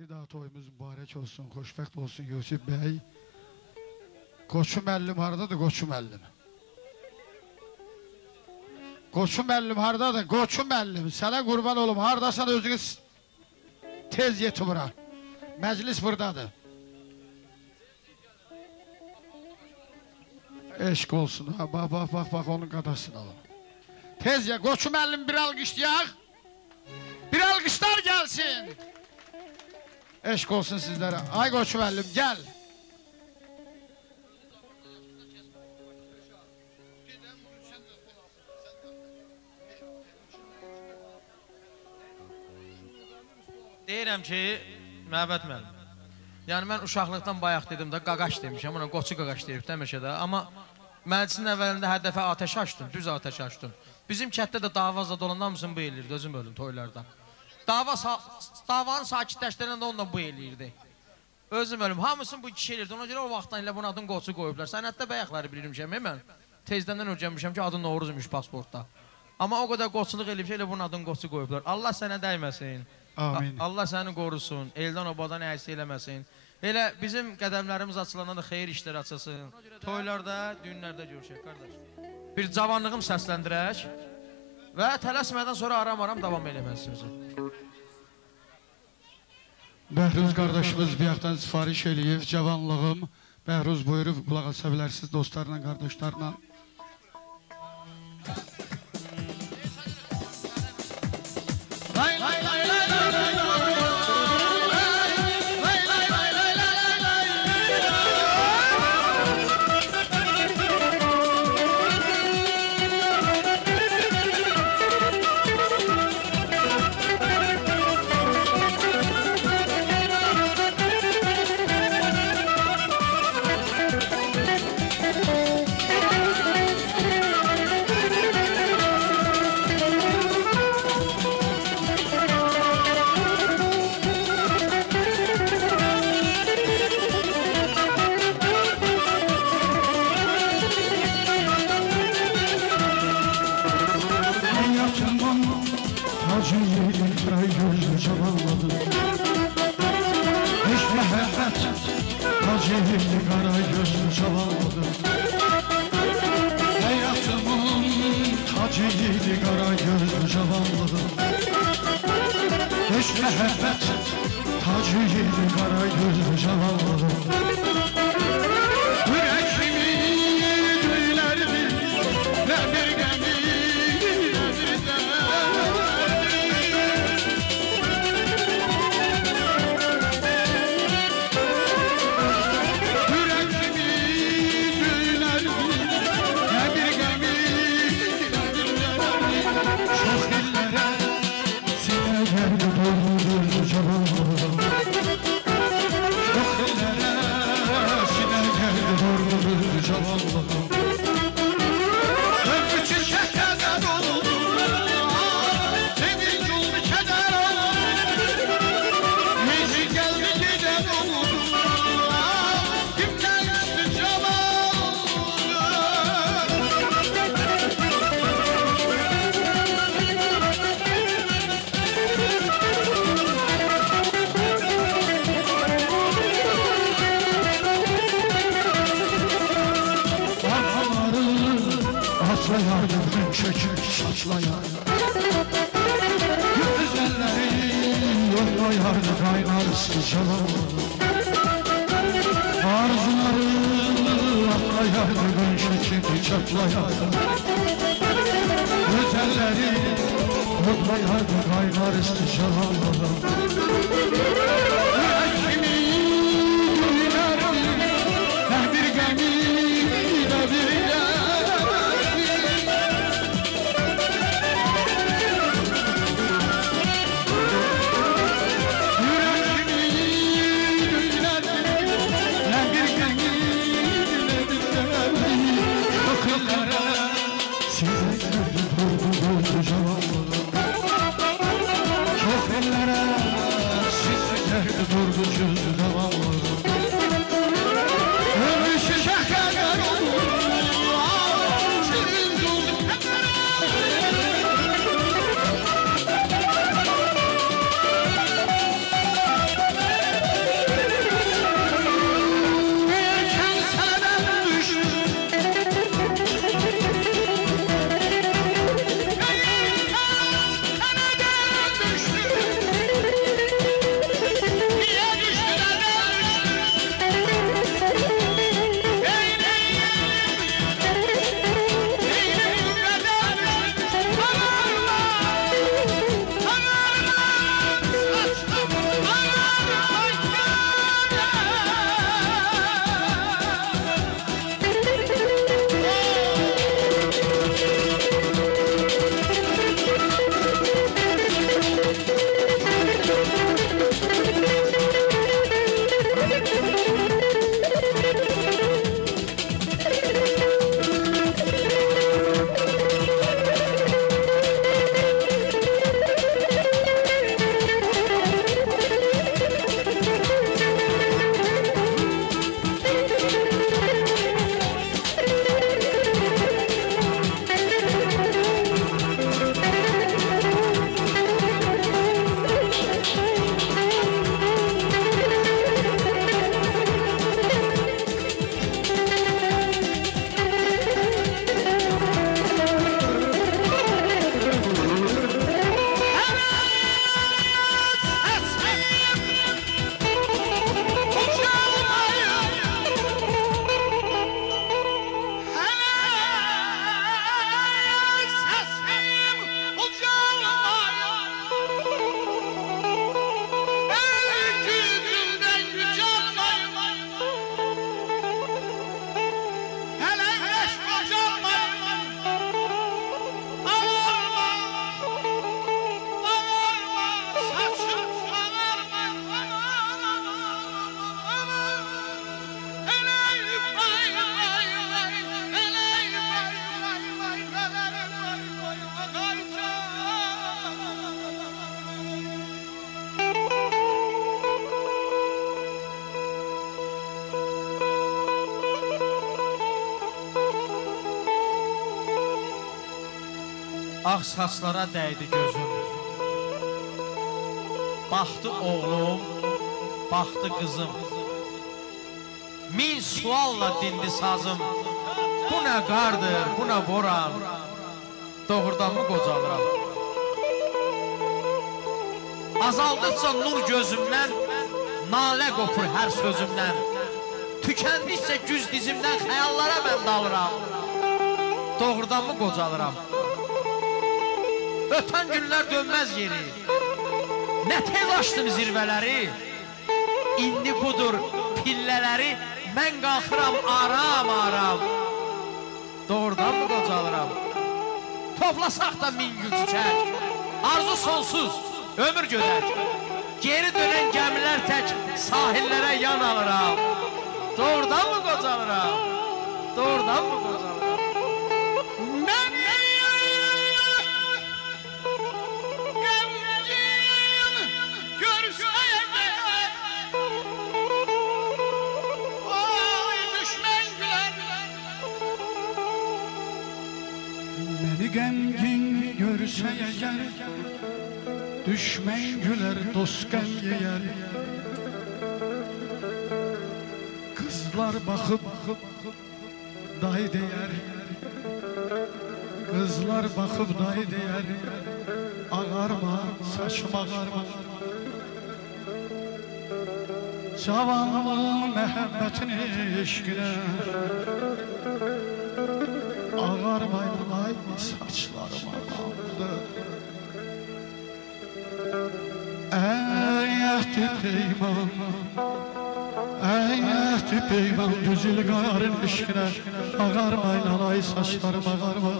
Bir daha toyumuz mübarək olsun, xoşbəxt olsun Yusuf bəy. Qoçu müəllim haradadır, Qoçu müəllim? Qoçu müəllim haradadır, Qoçu müəllim? Sənə qurban olum, haradasan özünüz tez yeti bura. Məclis buradadır. Eşq olsun, ha, bax, onun qadasını alın. Tez ya, Qoçu müəllim bir alqışlayaq. Bir alqışlar gəlsin. Eşq olsun sizlərə. Ay Qoçu müəllim, gəl. Deyirəm ki, Məbəd müəllim. Yəni mən uşaqlıqdan bayaq dedim də, qaqaş demişəm, ona Qoçu qaqaş deyib demişə də. Amma məclisin əvvəlində hər dəfə atəş açdın, düz atəş açdın. Bizim kətdə də dava zad olanda hamısını bu eləyirdi, özüm ölüm toylarda. Davanı sakitləşdirəndə onunla bu eləyirdi. Özüm ölüm, hamısını bu kişi eləyirdi. Ona görə o vaxtdan ilə bunun adını Qoçu qoyublar. Sənətdə bəyəkləri bilirmişəm, mən tezdəndən öyrənmişəm ki, adın Novruzmuş pasportda. Amma o qədər qoçuluq eləyib ki, elə bunun adını Qoçu qoyublar. Allah sənə dəyməsin. Amin. Allah səni qorusun, eldən obadan əks eləməsin. Elə bizim qədəmlərimiz açılanda da xeyir işlər açılsın. Toylarda, düğünlərdə görüşək, qardaş. Bir cavanlığım səsləndirək və tələsmədən sonra aram davam eləməsiniz. Bəhruz qardaşımız bir yaxdan sifariş eləyib, cavanlığım. Bəhruz buyurub, qulaq asa bilərsiniz dostlarla, qardaşlarla. Ağ saçlara dəydi gözüm. Baxdı oğlum, baxdı qızım. Min sualla dindi sazım. Bu nə qardır, bu nə boran. Doğrudan mı qocalıram? Azaldıqca nur gözümdən, nalə qopur hər sözümdən. Tükəndikcə güz dizimdən xəyallara mən dalıram. Doğrudan mı qocalıram? Ötən günlər dönməz yeri. Nə tez açdın zirvələri. İndi budur pillələri. Mən qalxıram aram-aram. Doğrudan mı qocalıram? Toplasaq da min gül çiçək. Arzu sonsuz, ömür gödək. Geri dönən gəmilər tək sahillərə yan alıram. Doğrudan mı qocalıram? Doğrudan mı qocalıram? Qəmgin görsə əgər, düşmən gülər, dost qəm yeyər. Qızlar baxıb day deyər, qızlar baxıb day deyər. Ağarma, saçım ağarma. Cavanlığın məhəbbətin eşqinə ağarmayın ay saçlarım ağamdı. Əyəhdi peyman, əyəhdi peyman, düzül qarın eşqinə ağarmayın ay saçlarım ağarma.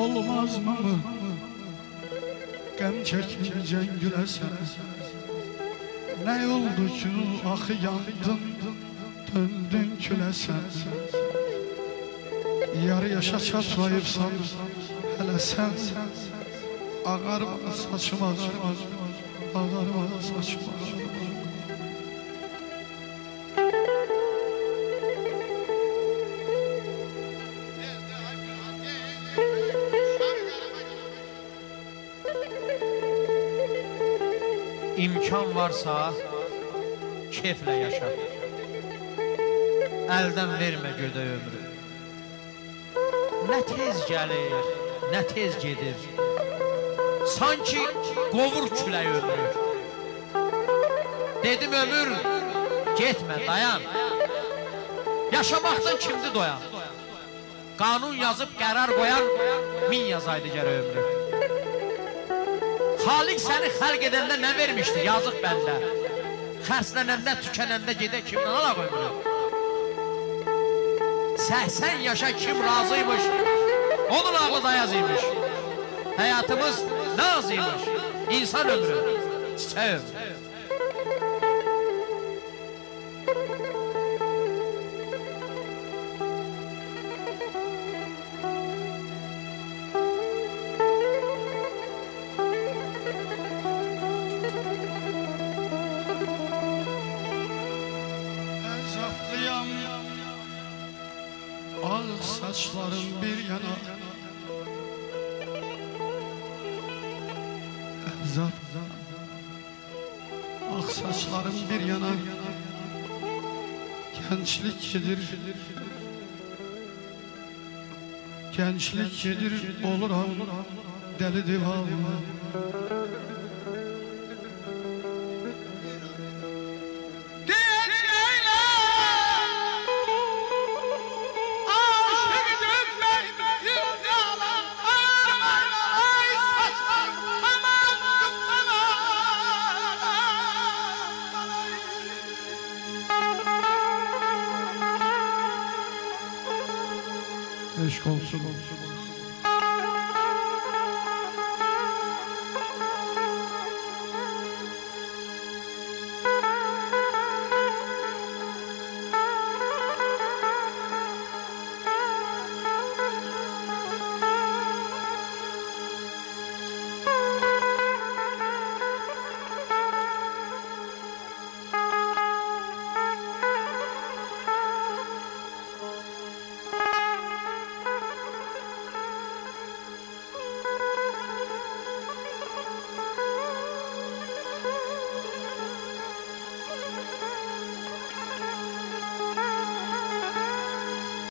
Olmaz mı qəm çəkincən güləsən? Nə oldu ki axı yandın, döndün küləsən? Yarı yaşa çatmayıbsan hələ sən. Ağarma saçım ağarma, ağarma saçım ağarma. İmkan varsa keyflə yaşa. Əldən vermə gödə ömrü. Nə tez gəlir, nə tez gedir. Sanki qovur külək ömrü. Dedim ömür, getmə, dayan. Yaşamaqdan kimdi doyan? Qanun yazıb qərar qoyan min yazaydı gərək ömrü. Xaliq səni xəlq edəndə nə vermişdi, yazıq bəndə. Xərslənəndə, tükənəndə gedə kimdən alaq ömrü? 80 yaşa kim razıymış, onun ağlı dayaz imiş. Həyatımız naz imiş, insan ömrü, çiçək ömrü. Saçlarım bir yana Əzab Ağ saçlarım bir yana Gençlik gedir Gençlik gedir oluram Deli divanı eşq olsun.